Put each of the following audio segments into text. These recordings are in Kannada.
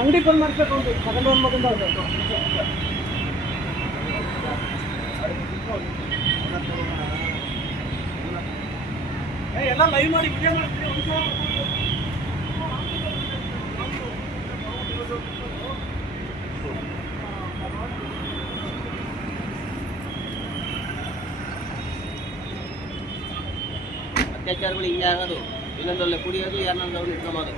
ಅಂಗಡಿ ಬಂದ್ ಮಾಡ್ಬೇಕು ಅಂತ ತಗೊಂಡು ಒಂದು ಮಗಂದ ಎಲ್ಲ ಲೈವ್ ಮಾಡಿ ವಿಡಿಯೋ ಮಾಡ್ತೀವಿ. ಅತ್ಯಾಚಾರಗಳು ಹಿಂಗೆ ಆಗೋದು, ಇನ್ನೊಂದಲ್ಲೇ ಕುಡಿಯೋದು, ಯಾರನ್ನೊಂದು ಇಟ್ಕೊಂಬೋದು.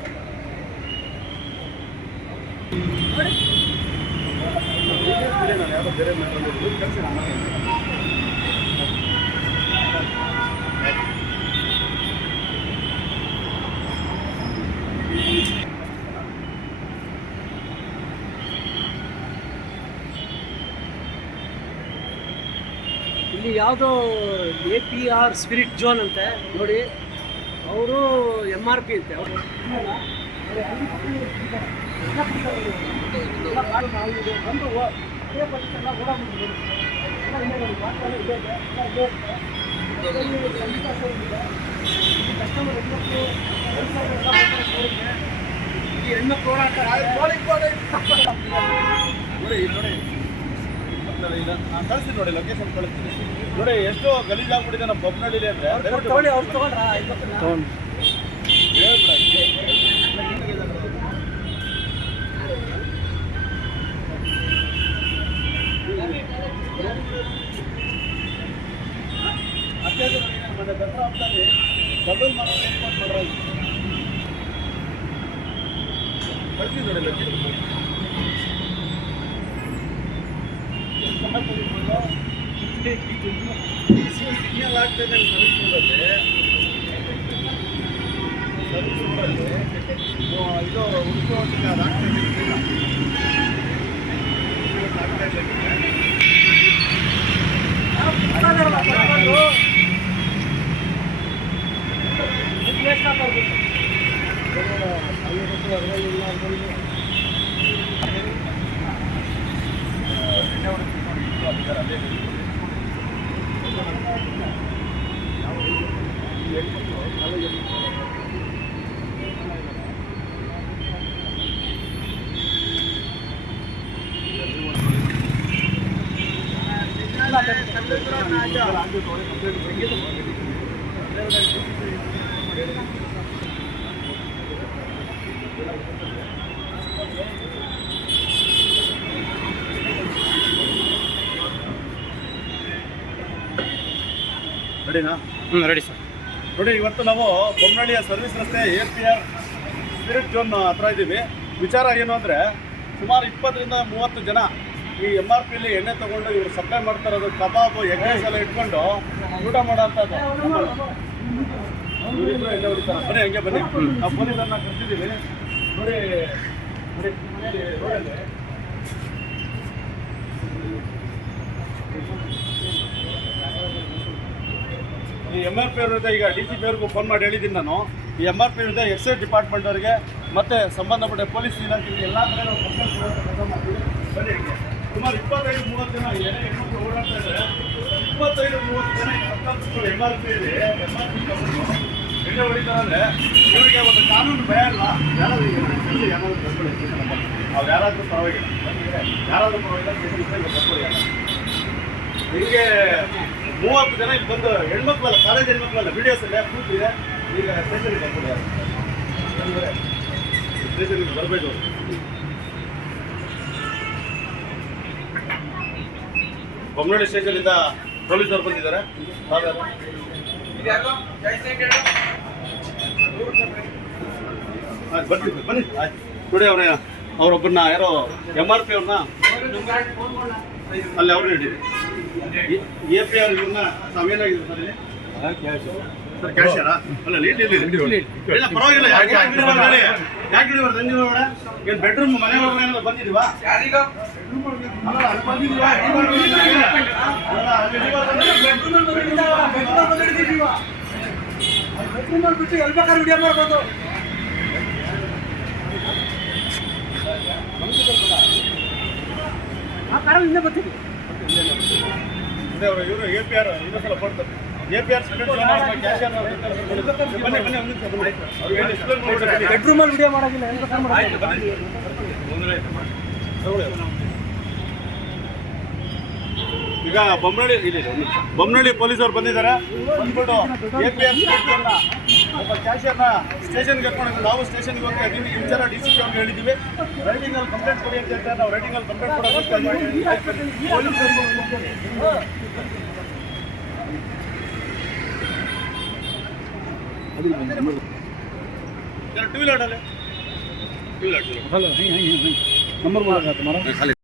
ಇಲ್ಲಿ ಯಾವುದೋ APR ಸ್ಪಿರಿಟ್ ಝೋನ್ ಅಂತೆ ನೋಡಿ, ಅವರು MRP ಅಂತೆ. ಅವರು ಹೆಣ್ಮಕ್ಳು ಓಡಾಡ್ತಾರೆ ಕಳಿಸ್ತೀನಿ ನೋಡಿ, ಲೊಕೇಶನ್ ಕಳಿಸ್ತೀನಿ ನೋಡಿ. ಎಷ್ಟು ಗಲೀಜಾಗ್ಬಿಟ್ಟಿದೆ ನಮ್ಮ ಬೊಮ್ಮನಹಳ್ಳಿಲಿ ಅಂದರೆ ತಗೊಳ್ಳಿ. ಅವ್ರು ತಗೊಂಡ್ರ ಮತ್ತೆ ದಸರಾ ಹಬ್ಬದಲ್ಲಿ ಡಬಲ್ ಏರ್ಪಾಟ್ ಮಾಡ್ರಿ. ಕಳಿಸ್ತೀನಿ ನೋಡಿ ಲೊಕೇಶನ್. ಸಿಗ್ನಲ್ ಆಗ್ತದೆ ಸರ್ವಿಸ್ ರೋಡಲ್ಲಿ ಇದು ಉಳಿಸೋದಿಲ್ಲ, ರೆಡಿನಾ? Ready sir. ನೋಡಿ, ಇವತ್ತು ನಾವು ಬೊಮ್ಮನಹಳ್ಳಿಯ ಸರ್ವಿಸ್ ರಸ್ತೆ APR ಸ್ಪಿರಿಟ್ ಝೋನ್ ಹತ್ರ ಇದ್ದೀವಿ. ವಿಚಾರ ಏನು ಅಂದರೆ, ಸುಮಾರು 20 ರಿಂದ 30 ಜನ ಈ MRPಲಿ ಎಣ್ಣೆ ತೊಗೊಂಡು ಇವರು ಸಪ್ಲೈ ಮಾಡ್ತಾ ಇರೋದು. ಕಬಾಬು, ಎಗ್ ರೈಸ್ ಎಲ್ಲ ಇಟ್ಕೊಂಡು ಊಟ ಮಾಡೋಂಥದ್ದು. ಇವರಿಬ್ಬರು ಎಣ್ಣೆ ಹೊಡಿತಾರೆ. ಬನ್ನಿ, ಹಂಗೆ ಬನ್ನಿ. ನಾವು ಪೊಲೀಸರನ್ನ ಕರ್ತಿದ್ದೀವಿ ನೋಡಿ. ರೋಡಲ್ಲಿ ಈ MRP ವಿರುದ್ಧ ಈಗ DCP ಅವ್ರಿಗೂ ಫೋನ್ ಮಾಡಿ ಹೇಳಿದ್ದೀನಿ ನಾನು. ಈ MRP ವಿರುದ್ಧ ಎಕ್ಸೈಸ್ ಡಿಪಾರ್ಟ್ಮೆಂಟ್ ಅವರಿಗೆ ಮತ್ತು ಸಂಬಂಧಪಟ್ಟ ಪೊಲೀಸ್ ಇಲಾಖೆಗೆ ಎಲ್ಲ ಕಡೆ ನಾವು ಕಂಪ್ಲೇಂಟ್ ಕೆಲಸ ಮಾಡ್ತೀವಿ. ಬನ್ನಿ, ಸುಮಾರು 25-30 ಜನ ಎಣ್ಣೆ ಹೆಣ್ಮಕ್ಳು ಓಡಾಡ್ತಾ ಇದ್ದಾರೆ. 25-30 ಜನ MRP ಎಣ್ಣೆ ಹೊಡಿತಾರಂದರೆ ಇವರಿಗೆ ಒಂದು ಕಾನೂನು ಭಯ ಇಲ್ಲ. ಯಾರಾದರೂ ಬರ್ಕೊಳ್ಳಿ, ಅವ್ರು ಯಾರಾದರೂ ಪರವಾಗಿಲ್ಲ, ಯಾರಾದರೂ ಪರವಾಗಿಲ್ಲ. ಹಿಂಗೆ 30 ಜನ ಇಲ್ಲಿ ಬಂದು ಹೆಣ್ಮಕ್ಳಲ್ಲ, ಕಾಲೇಜ್ ಹೆಣ್ಮಕ್ಳಲ್ಲ, BDS ಅಲ್ಲಿ ಕೂತಿದೆ. ಈಗ ಸ್ಟೇಷನ್ಗೆ ಬರ್ಬೋದು, ಸ್ಟೇಷನ್ಗೆ ಬರಬೇಕು. ಬೊಮ್ಮನಹಳ್ಳಿ ಸ್ಟೇಷನಿಂದ ಪೊಲೀಸರು ಬಂದಿದ್ದಾರೆ. ಬರ್ತೀವಿ ಬನ್ನಿ ಆಯ್ತು ನೋಡಿ ಅವರೊಬ್ಬರನ್ನ ಯಾರೋ MRP ಅವ್ರನ್ನ ಅಲ್ಲಿ ಅವ್ರು ಹಿಡೀರಿ AP ಅವ್ರು ಇವ್ರನ್ನ ತಾವೇನಾಗಿದೆ ಸರ್ ಇಲ್ಲಿ ಸರ್ ಕ್ಯಾಶಿಯರಾ ಅಲ್ಲ ಇಲ್ಲ ಪರವಾಗಿಲ್ಲ ಯಾಕೆ ಹಿಡಿಬಾರ್ದು ಹೇಳಿ ಯಾಕೆ ಹಿಡಿಬಾರ್ದು ಹೆಂಗಿರೋಣ ಏನು ಬೆಡ್ರೂಮ್ ಮನೆ ಒಳಗಡೆ ಏನಾದ್ರು ಬಂದಿದ್ದೀವಾ ಅಲ್ಲ ಅಲ್ಲಿ ಬಂದಿದ್ದೀವಾ ಬೆಡ್ರೂಮಲ್ಲಿ ಬಿಟ್ಟು ಎಲ್ಲಿ ಬೇಕಾದ್ರೆ ವಿಡಿಯೋ ಮಾಡ್ಬೋದು. ಆ ಕಾರಲ್ಲಿ ಹಿಂದೆ ಬರ್ತೀವಿ. ಇವರು APR ಇನ್ನೊಂದ್ಸಲ ಕೊಡ್ತಾರೆ APR ಕ್ಯಾಶಿಯರ್ ಬನ್ನಿ ಬನ್ನಿ ಬೆಡ್ರೂಮಲ್ಲಿ ವಿಡಿಯೋ ಮಾಡೋದಿಲ್ಲ ಏನು ಬೇಕಾದ್ರೆ ಮಾಡ್ಬೋದು. ಈಗ ಬೊಮ್ಮನಹಳ್ಳಿ ಪೊಲೀಸರು ಬಂದಿದ್ದಾರೆ ಬಂದ್ಬಿಟ್ಟು APR ಒಬ್ಬ ಕ್ಯಾಶಿಯರ್ನ ಸ್ಟೇಷನ್ಗೆ ಕರ್ಕೊಂಡು ನಾವು ಸ್ಟೇಷನ್ಗೆ ಹೋಗ್ತಾ ಇದ್ದೀವಿ ವಿಚಾರ DCP ಅವ್ರಿಗೆ ಹೇಳಿದ್ದೀವಿ ರೈಟಿಂಗಲ್ಲಿ ಕಂಪ್ಲೇಂಟ್ ಕೊಡಿ ಅಂತ ಹೇಳ್ತಾರೆ ನಾವು ರೈಟಿಂಗಲ್ಲಿ ಕಂಪ್ಲೇಂಟ್ ಕೊಡೋದು ಟೂ ವೀಲರ್ ನಂಬರ್